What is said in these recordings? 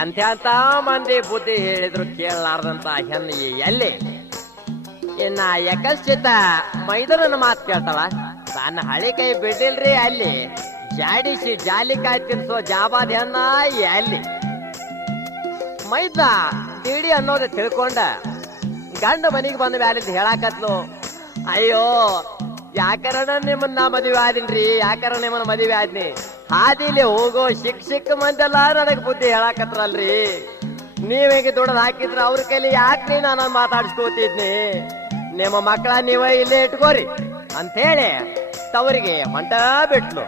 ಎಂತ ಮಂದಿ ಬುದ್ಧಿ ಹೇಳಿದ್ರು ಕೇಳಲಾರ್ದಂತ ಹೆಣ್ಣು ಎಲ್ಲಿ ಇನ್ನ ಯಕಶ್ಚಿತ ಮೈದರನ ಮಾತು ಕೇಳ್ತಾಳ. ತನ್ನ ಹಳಿ ಕೈ ಬಿಡ್ಡಿಲ್ರಿ ಅಲ್ಲಿ ಜಾಡಿಸಿ ಜಾಲಿಕಾಯಿ ತಿನ್ಸೋ ಜಾಬಾದ ಹೆಣ್ಣ ಎಲ್ಲಿ ಮೈದ ತಿಳಿ ಅನ್ನೋದು ತಿಳ್ಕೊಂಡ ಗಂಡ ಮನಿಗೆ ಬಂದ ಬ್ಯಾಲಿಂದ ಹೇಳಾಕತ್ಲು, ಅಯ್ಯೋ ಯಾಕರಣ ನಿಮ್ಮನ್ನ ಮದುವೆ ಆದಿನ್ರಿ, ಯಾಕರ ನಿಮ್ಮನ್ನ ಮದುವೆ ಆದ್ನಿ, ಹಾದಿಲಿ ಹೋಗೋ ಶಿಕ್ಷಕ ಮಂದೆಲ್ಲ ನನಗ್ ಬುದ್ಧಿ ಹೇಳಾಕತ್ರಲ್ರಿ, ನೀವೇಗೆ ದುಡ್ದು ಹಾಕಿದ್ರ ಅವ್ರ ಕೈಲಿ ಯಾಕ್ರಿ ನಾನು ಮಾತಾಡ್ಸ್ಕೋತಿದ್ನಿ, ನಿಮ್ಮ ಮಕ್ಕಳ ನೀವ ಇಲ್ಲೇ ಇಟ್ಕೋರಿ ಅಂತ ಹೇಳಿ ತವರಿಗೆ ಹೊಂಟ ಬಿಟ್ಲು.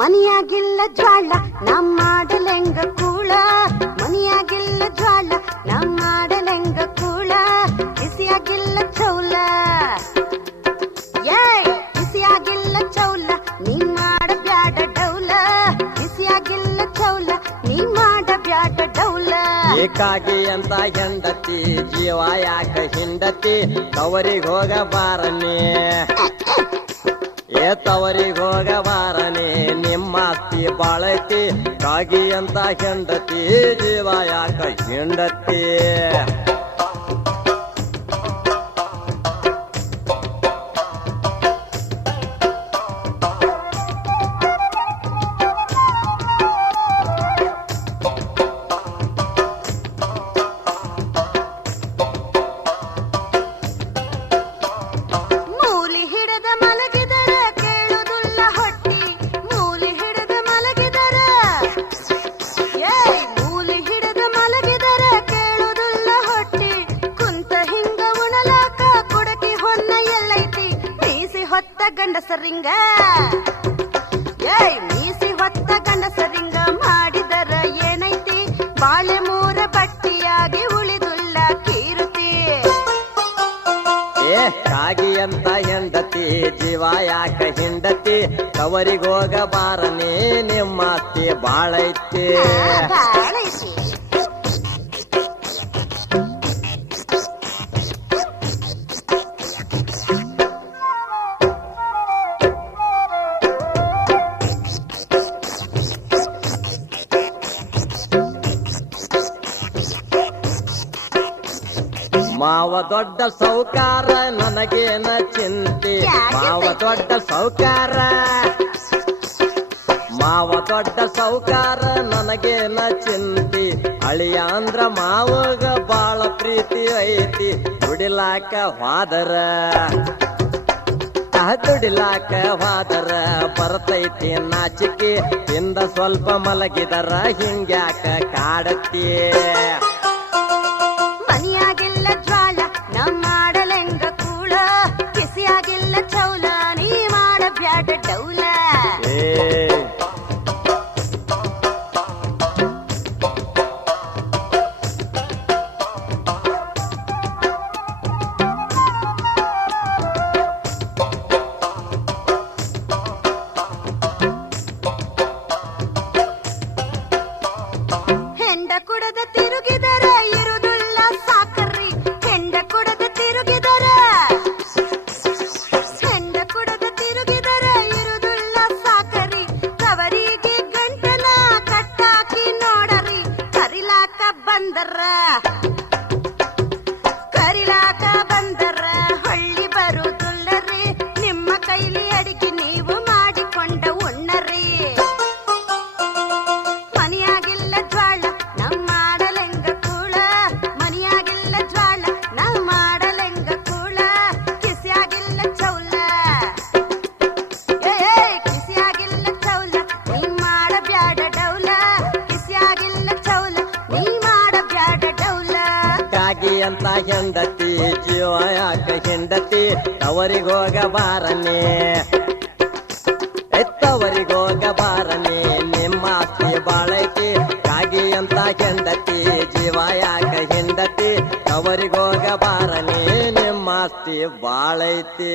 ಮನಿಯಾಗಿಲ್ಲ ಜ್ವಾಳ ನಮ್ಮಾಡಲೆಂಗ ಕೂಳ, ಮನಿಯಾಗಿಲ್ಲ ಜ್ವಾಳ ನಮ್ಮಾಡಲೆಂಗ ಕೂಳ, ಬಿಸಿಯಾಗಿಲ್ಲ ಚೌಲ ಬಿಸಿಯಾಗಿಲ್ಲ ಚೌಲ ನೀ ಮಾಡ ಬ್ಯಾಡ ಡೌಲ, ಬಿಸಿಯಾಗಿಲ್ಲ ಚೌಲ ನೀ ಮಾಡ ಬ್ಯಾಡ ಡೌಲ. ಏಕಾಗಿ ಅಂತ ಹೆಂಡತಿ ಜೀವ ಯಾಕ ಹಿಂಡತಿ, ತವರಿಗೆ ಹೋಗಬಾರನೆ ತವರಿಗೆ ಹೋಗಬಾರನೆ ನಿಮ್ಮ ಆಸ್ತಿ ಬಾಳೈತಿ, ಕಾಗಿ ಅಂತ ಹೆಂಡತಿ ಜೀವ ಯಾಕ ಹಿಂಡತಿ. ಗಂಡಸರಿಂಗ ಮೀಸಿ ಹೊತ್ತ ಗಂಡಸರಿಂಗ ಮಾಡಿದರ ಏನೈತಿ, ಬಾಳೆ ಮೂರ ಬಟ್ಟಿಯಾಗಿ ಉಳಿದುಲ್ಲ ಕೀರುತಿ. ಕಾಗಿ ಅಂತ ಹೆಂಡತಿ ಜೀವ ಯಾಕ ಹಿಂಡತಿ, ತವರಿಗೆ ಹೋಗಬಾರನೆ ನಿಮ್ಮ ಆಸ್ತಿ ಬಾಳೈತಿ. ಮಾವ ದೊಡ್ಡ ಸೌಕಾರ ನನಗೇನ ಚಿಂತೆ, ಮಾವ ದೊಡ್ಡ ಸೌಕಾರ, ಮಾವ ದೊಡ್ಡ ಸೌಕಾರ ನನಗೇನ ಚಿಂತೆ, ಅಳಿಯ ಅಂದ್ರ ಮಾವಗ ಬಾಳ ಪ್ರೀತಿ ಐತಿ, ದುಡಿಲಾಕ ಹೋದರ ದುಡಿಲಾಕ ಹೋದರ ಬರ್ತೈತಿ ನಾಚಿಕೆ, ತಿಂದ ಸ್ವಲ್ಪ ಮಲಗಿದರ ಹಿಂಗ್ಯಾಕ ಕಾಡತ್ತಿ. ಮನಿಯಾಗಿಲ್ಲ ಜ್ವಾಳ ನಮ್ಮಾಡಲೆಂಗ ಕೂಳ, ಬಿಸಿಯಾಗಿಲ್ಲ ಚೌಲ ನೀ ಮಾಡ ಬ್ಯಾಡ ಡೌಲ. ಹೆಂಡ ಕುಡದ ತಿರುಗಿದರ ಇರುದುಲ್ಲ ಸಾಕರ್ರಿ, ಹೆಂಡ ಕುಡದ ತಿರುಗಿದರ, ಹೆಂಡ ಕುಡದ ತಿರುಗಿದರ ಇರುದುಲ್ಲ ಸಾಕರಿ, ತವರಿಗೆ ಗಂಟನ ಕಟ್ಟಾಕಿ ನೋಡರಿ, ಕರಿಲಾಕ ಬಂದರ ಕರಿಲಾಕ ಬಂದರ ಹೊಳ್ಳಿ ಬರುದುಲ್ಲರಿ, ನಿಮ್ಮ ಕೈಲಿ ಅಡಿಗೆ ನೀವು ಮಾಡಿಕೊಂಡ ಉಣ್ಣರಿ. ಮನಿಯಾಗಿಲ್ಲ ಜ್ವಾಳ ನಮ್ಮಾಡಲೆಂಗ ಕೂಳ, ಮನಿಯಾಗಿಲ್ಲ ಜ್ವಾಳ ನಮ್ಮಾಡಲೆಂಗ ಕೂಳ, ಕಿಸಿಯಾಗಿಲ್ಲ ಚೌಲ ಕಿಸಿಯಾಗಿಲ್ಲ ಚೌಲ ನೀ ಮಾಡ ಬ್ಯಾಡ ಡೌಲ, ಕಿಸಿಯಾಗಿಲ್ಲ ಚೌಲ ನೀ ಮಾಡ ಬ್ಯಾಡ ಡೌಲ. ಕಾಗಿ ಅಂತ ಹೆಂಡತಿ ಜೀವ ಯಾಕ ಹಿಂಡತಿ, ತವರಿಗೆ ಹೋಗಬಾರನೆ ತವರಿಗೆ ಹೋಗಬಾರನೆ ನಿಮ್ಮ ಆಸ್ತಿ ಬಾಳೈತಿ, ಕಾಗಿ ಅಂತ ಹೆಂಡತಿ ಜೀವ ಯಾಕ ಹಿಂಡತಿ, ತವರಿಗೆ ಹೋಗಬಾರನೆ ನಿಮ್ಮ ಆಸ್ತಿ ಬಾಳೈತಿ.